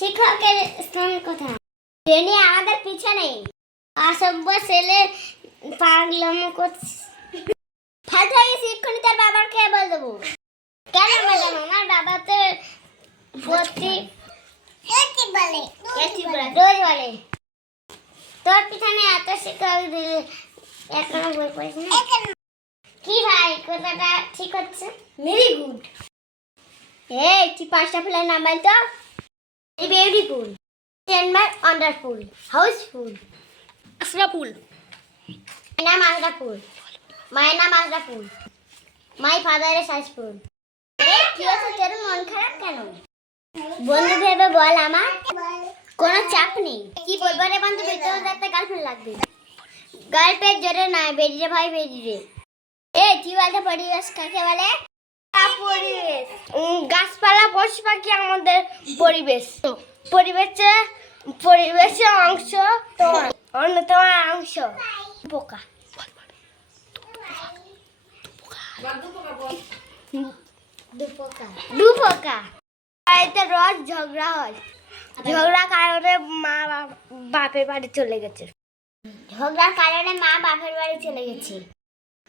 শিক্ষকের স্থান কোথায়? ট্রেনে আমাদের পিছনে অসভ্য ছেলে পাগলাম করছে। ফালতু হয়ে গেছি এক্ষুনি তার বাবার খেয়ে বলে দেবো। কেন ম্যাডাম আমার বাবা তো ভর্তি। বলে? রোজ বলে। তোর পিছনে এত শিক্ষক দিলে এখনও বই পড়িস না? কি ভাই কথাটা ঠিক হচ্ছে? ভেরি গুড এই তুই পাঁচটা ফুলের নাম্বার তো। Beautiful টেনবার wonderful houseful Ashraful My name is Raful. My name is Raful. My father is হচ্ছে তোর মন খারাপ কেন? বন্ধু ভেবে বল আমার। কোনো চাপ নেই। কি বলব রে বন্ধু? তোর একটা গার্লফ্রেন্ড লাগবে। গার্লফ্রেন্ড জোরে না বেরিয়ে ভাই বেরিয়ে এ তুই বলতে পরিবেশ কাকে বলে? পরিবেশ। গাছপালা পশু পাখি আমাদের পরিবেশ। পরিবেশে পরিবেশের অংশ তোমার অন্যতম অংশ পোকা। দুপোকা। বাড়িতে রোজ ঝগড়া হয়। ঝগড়া কারণে মা বাপ- বাপের বাড়ি চলে গেছে। ঝগড়ার কারণে মা বাপের বাড়ি চলে গেছে।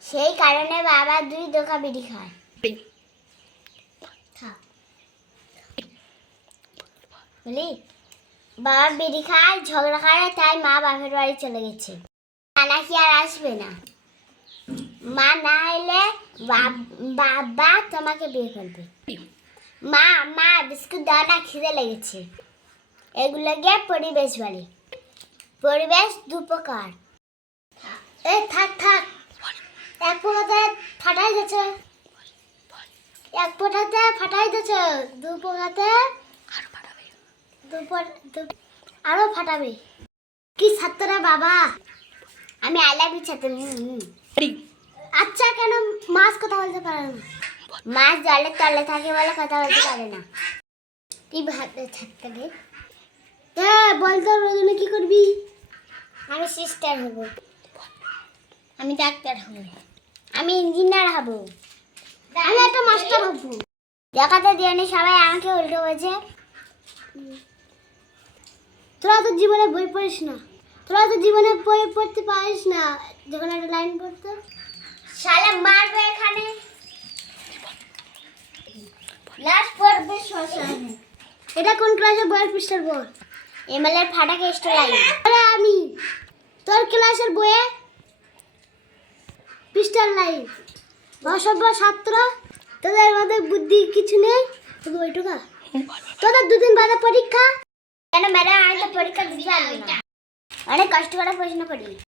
সেই কারণে বাবা দুই দোকা বিড়ি খায়। বলি, বাবা বিড়ি খায়, ঝগড়া খায় তাই মা বাপের বাড়ি চলে গেছে। নানা কি আর আসবে না? মা না এলে বাব- তোমাকে বিয়ে করবে মা মা, বিস্কুট দাও না, খিদে লেগেছে। এগুলো গিয়ে পরিবেশ বলে পরিবেশ দু প্রকার এ, থাক থাক। এক পোকাতে ফাটাই যাচ্ছে এক পোকাতে ফাটাই যাচ্ছে দু পোকাতে দু পো- দু- আরও ফাটাবে। কি ছাত্ররা বাবা? আমি আলাপি ছাত্র হুম, হুম। আচ্ছা কেন মাছ কথা বলতে পারে না? মাছ জলের তলে থাকে বলে কথা বলতে পারে না। কি ভাবতে ছাত্র রে হ্যাঁ বলতো রোজনে কি করবি? আমি সিস্টার হব। আমি ডাক্তার হব। আমি ইঞ্জিনিয়ার হব। আমি একটা মাস্টার হব। দেখাতে দিওনি সবাই আমাকে উল্টো বোঝে তোরা তো জীবনে বই পড়িস না। তোরা তো জীবনে বই পড়তে পারিস না। যখন একটা লাইন পড়তো। শালা মারবে এখানে। লাস্ট পড়বে শ্মশানে। এটা কোন ক্লাসের বইয়ের পৃষ্ঠার বই? এমএলএর ফাটাকে স্টো লাগে আরে আমি। তোর ক্লাসের বইয়ে পৃষ্ঠার লাইন। অসভ্য ছাত্র। তোদের মধ্যে বুদ্ধি কিছু নেই। শুধু ওইটুকা তোদের দুদিন বাদে পরীক্ষা। কেন ম্যাডাম আমি তো পরীক্ষা দিতে পারব না অনেক